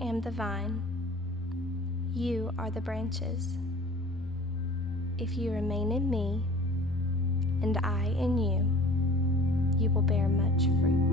am the vine. You are the branches. If you remain in me, and I in you, you will bear much fruit.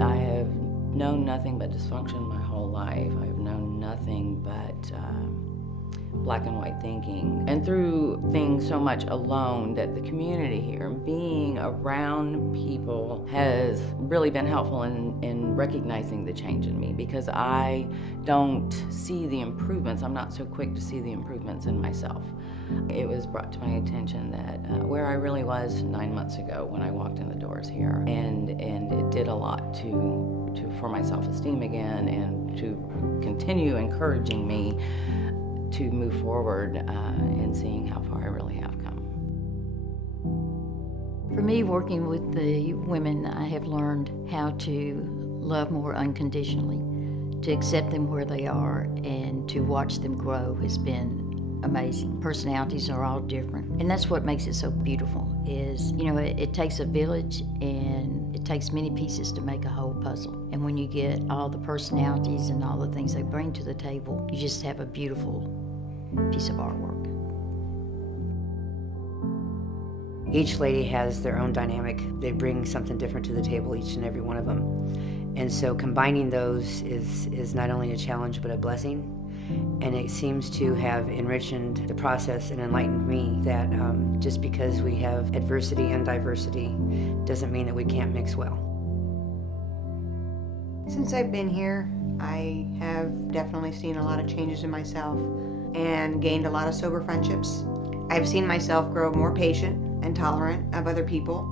I have known nothing but dysfunction my whole life. I've known nothing but black and white thinking. And through things so much alone, that the community here, being around people, has really been helpful in recognizing the change in me, because I don't see the improvements. I'm not so quick to see the improvements in myself. It was brought to my attention that where I really was 9 months ago when I walked in the doors here, and it did a lot for my self-esteem again, and to continue encouraging me to move forward and seeing how far I really have come. For me, working with the women, I have learned how to love more unconditionally, to accept them where they are, and to watch them grow has been amazing. Personalities are all different, and that's what makes it so beautiful. Is, you know, it takes a village, and it takes many pieces to make a whole puzzle. And when you get all the personalities and all the things they bring to the table, you just have a beautiful piece of artwork. Each lady has their own dynamic. They bring something different to the table, each and every one of them. And so combining those is not only a challenge, but a blessing. And it seems to have enriched the process and enlightened me that just because we have adversity and diversity doesn't mean that we can't mix well. Since I've been here, I have definitely seen a lot of changes in myself and gained a lot of sober friendships. I've seen myself grow more patient and tolerant of other people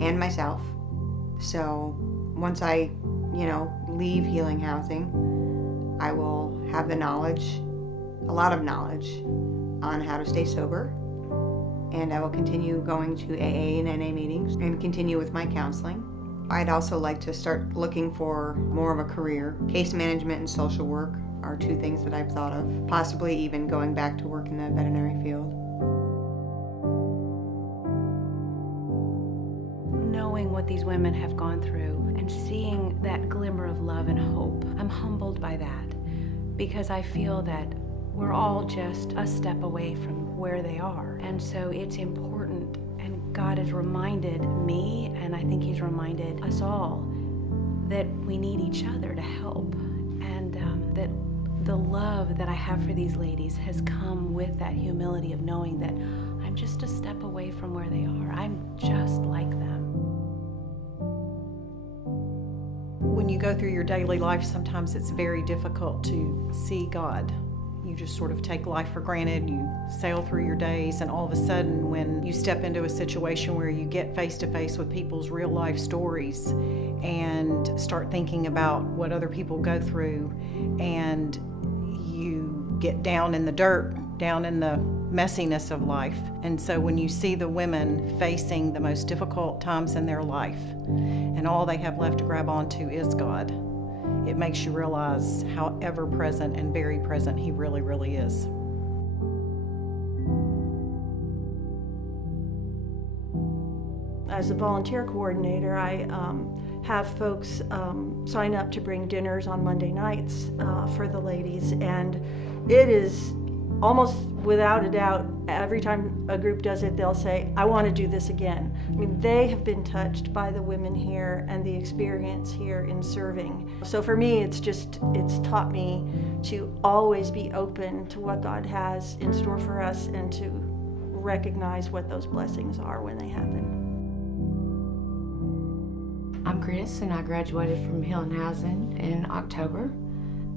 and myself. So once I, leave healing housing, I will have the knowledge, a lot of knowledge, on how to stay sober. And I will continue going to AA and NA meetings and continue with my counseling. I'd also like to start looking for more of a career. Case management and social work are two things that I've thought of, possibly even going back to work in the veterinary field. Knowing what these women have gone through and seeing that glimmer of love and hope, I'm humbled by that, because I feel that we're all just a step away from where they are. And so it's important, and God has reminded me, and I think He's reminded us all, that we need each other to help, and that the love that I have for these ladies has come with that humility of knowing that I'm just a step away from where they are. I'm just like them. When you go through your daily life, sometimes it's very difficult to see God. You just sort of take life for granted, you sail through your days, and all of a sudden when you step into a situation where you get face to face with people's real life stories and start thinking about what other people go through, and you get down in the dirt, down in the messiness of life. And so when you see the women facing the most difficult times in their life, and all they have left to grab onto is God, it makes you realize how ever-present and very present He really, really is. As a volunteer coordinator, I have folks sign up to bring dinners on Monday nights for the ladies, and it is almost without a doubt, every time a group does it, they'll say, I want to do this again. I mean, they have been touched by the women here and the experience here in serving. So for me, it's taught me to always be open to what God has in store for us, and to recognize what those blessings are when they happen. I'm Chris, and I graduated from Healing Housing in October,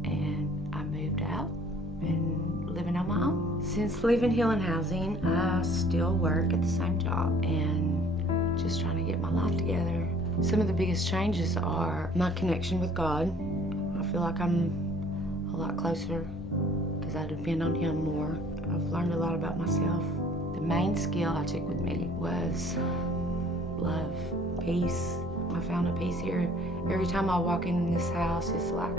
and I moved out and living on my own. Since leaving Healing Housing, I still work at the same job and just trying to get my life together. Some of the biggest changes are my connection with God. I feel like I'm a lot closer because I depend on Him more. I've learned a lot about myself. The main skill I took with me was love, peace. I found a peace here. Every time I walk in this house, it's like,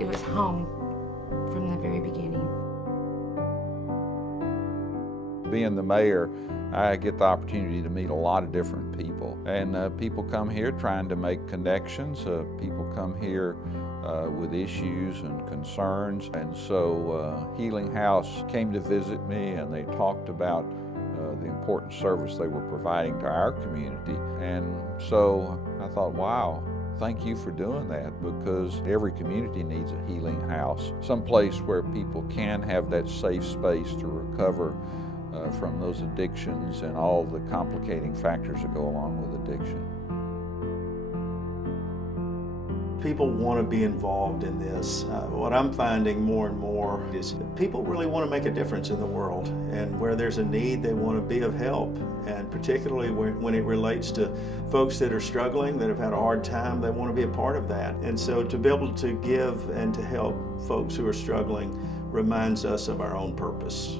it was home from the very beginning. Being the mayor, I get the opportunity to meet a lot of different people. And people come here trying to make connections. People come here with issues and concerns. And so Healing House came to visit me, and they talked about the important service they were providing to our community. And so I thought, wow, thank you for doing that, because every community needs a healing house, someplace where people can have that safe space to recover from those addictions and all the complicating factors that go along with addiction. People want to be involved in this. What I'm finding more and more is people really want to make a difference in the world, and where there's a need, they want to be of help. And particularly when it relates to folks that are struggling, that have had a hard time, they want to be a part of that. And so to be able to give and to help folks who are struggling reminds us of our own purpose.